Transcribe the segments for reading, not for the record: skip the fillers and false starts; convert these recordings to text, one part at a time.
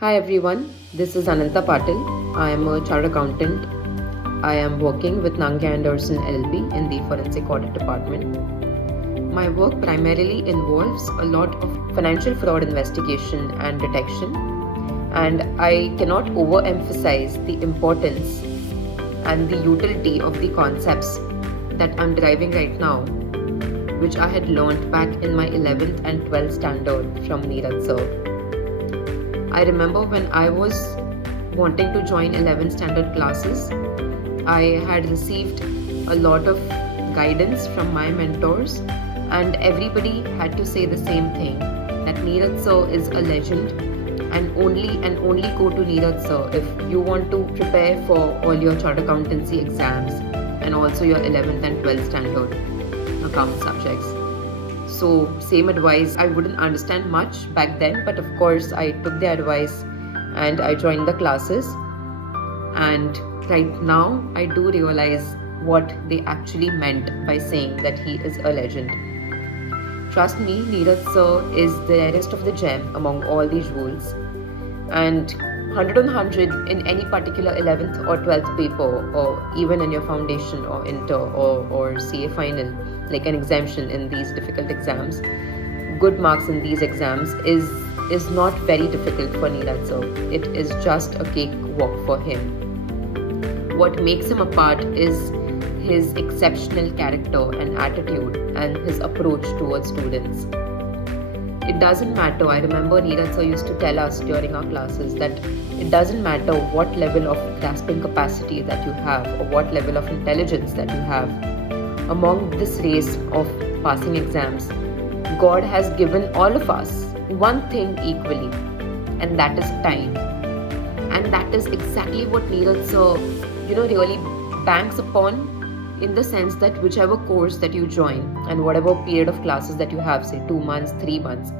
Hi everyone, this is Ananta Patil. I am a chartered accountant. I am working with Nangia Anderson LLP in the Forensic Audit Department. My work primarily involves a lot of financial fraud investigation and detection, and I cannot overemphasize the importance and the utility of the concepts that I'm deriving right now, which I had learned back in my 11th and 12th standard from Neeraj sir. I remember when I was wanting to join 11th standard classes, I had received a lot of guidance from my mentors, and everybody had to say the same thing, that Neeraj sir is a legend, and only go to Neeraj sir if you want to prepare for all your chartered accountancy exams and also your 11th and 12th standard account subjects. So same advice, I wouldn't understand much back then, but of course I took the advice and I joined the classes. And right now I do realize what they actually meant by saying that he is a legend. Trust me, Neeraj sir is the rarest of the gem among all these rules. And 100 on 100 in any particular 11th or 12th paper, or even in your foundation or inter or CA final, like an exemption in these difficult exams, good marks in these exams is not very difficult for Neeraj sir. It is just a cakewalk for him. What makes him apart is his exceptional character and attitude and his approach towards students. It doesn't matter. I remember Neeraj sir used to tell us during our classes that it doesn't matter what level of grasping capacity that you have or what level of intelligence that you have. Among this race of passing exams, God has given all of us one thing equally, and that is time. And that is exactly what Neeraj sir, really banks upon, in the sense that whichever course that you join and whatever period of classes that you have, say 2 months, 3 months,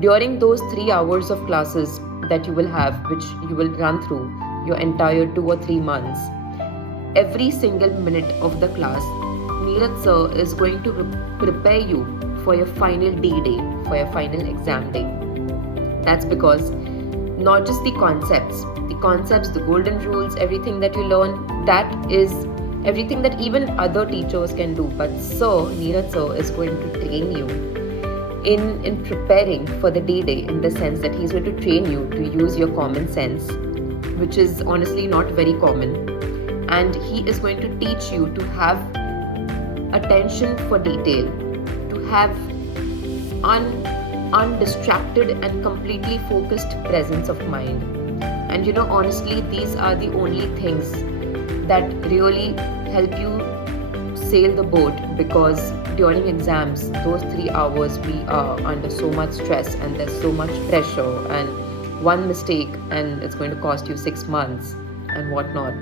during those 3 hours of classes that you will have, which you will run through your entire 2 or 3 months, every single minute of the class, Neeraj sir is going to prepare you for your final D-Day, for your final exam day. That's because not just the concepts, the golden rules, everything that you learn, that is everything that even other teachers can do. But Neeraj sir is going to train you in preparing for the D-Day, in the sense that he's going to train you to use your common sense, which is honestly not very common. And he is going to teach you to have attention for detail, to have undistracted and completely focused presence of mind. And honestly, these are the only things that really help you sail the boat, because during exams, those 3 hours, we are under so much stress and there's so much pressure, and one mistake and it's going to cost you 6 months and whatnot,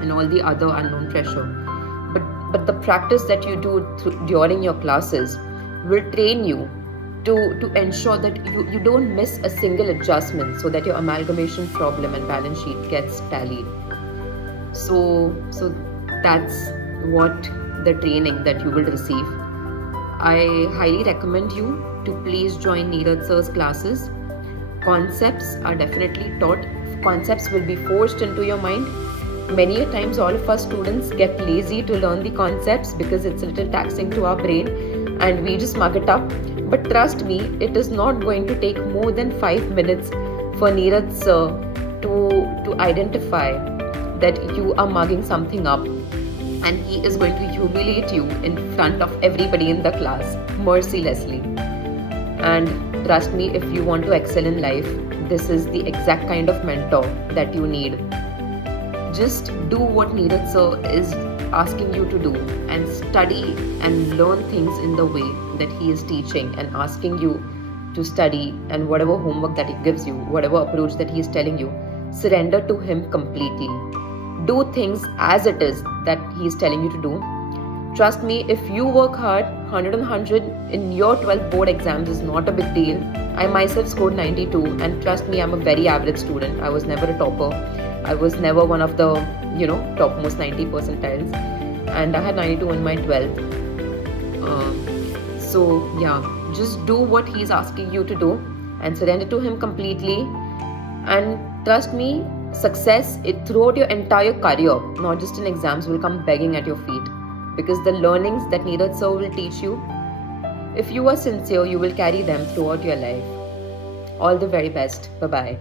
and all the other unknown pressure. But the practice that you do during your classes will train you to ensure that you don't miss a single adjustment, so that your amalgamation problem and balance sheet gets tallied. So that's what the training that you will receive. I highly recommend you to please join Neeraj sir's classes. Concepts are definitely taught. Concepts will be forced into your mind. Many a times all of us students get lazy to learn the concepts because it's a little taxing to our brain and we just mug it up. But trust me, it is not going to take more than 5 minutes for Neeraj sir to identify that you are mugging something up, and he is going to humiliate you in front of everybody in the class mercilessly. And trust me, if you want to excel in life, this is the exact kind of mentor that you need. Just do what Neeraj sir is asking you to do, and study and learn things in the way that he is teaching and asking you to study, and whatever homework that he gives you, whatever approach that he is telling you, surrender to him completely. Do things as it is that he is telling you to do. Trust me, if you work hard, 100 on 100 in your 12th board exams is not a big deal. I myself scored 92, and trust me, I'm a very average student. I was never a topper. I was never one of the, topmost 90 percentiles. And I had 92 in my 12th. Just do what he's asking you to do and surrender to him completely. And trust me, success throughout your entire career, not just in exams, will come begging at your feet. Because the learnings that neither sir will teach you, if you are sincere, you will carry them throughout your life. All the very best. Bye bye.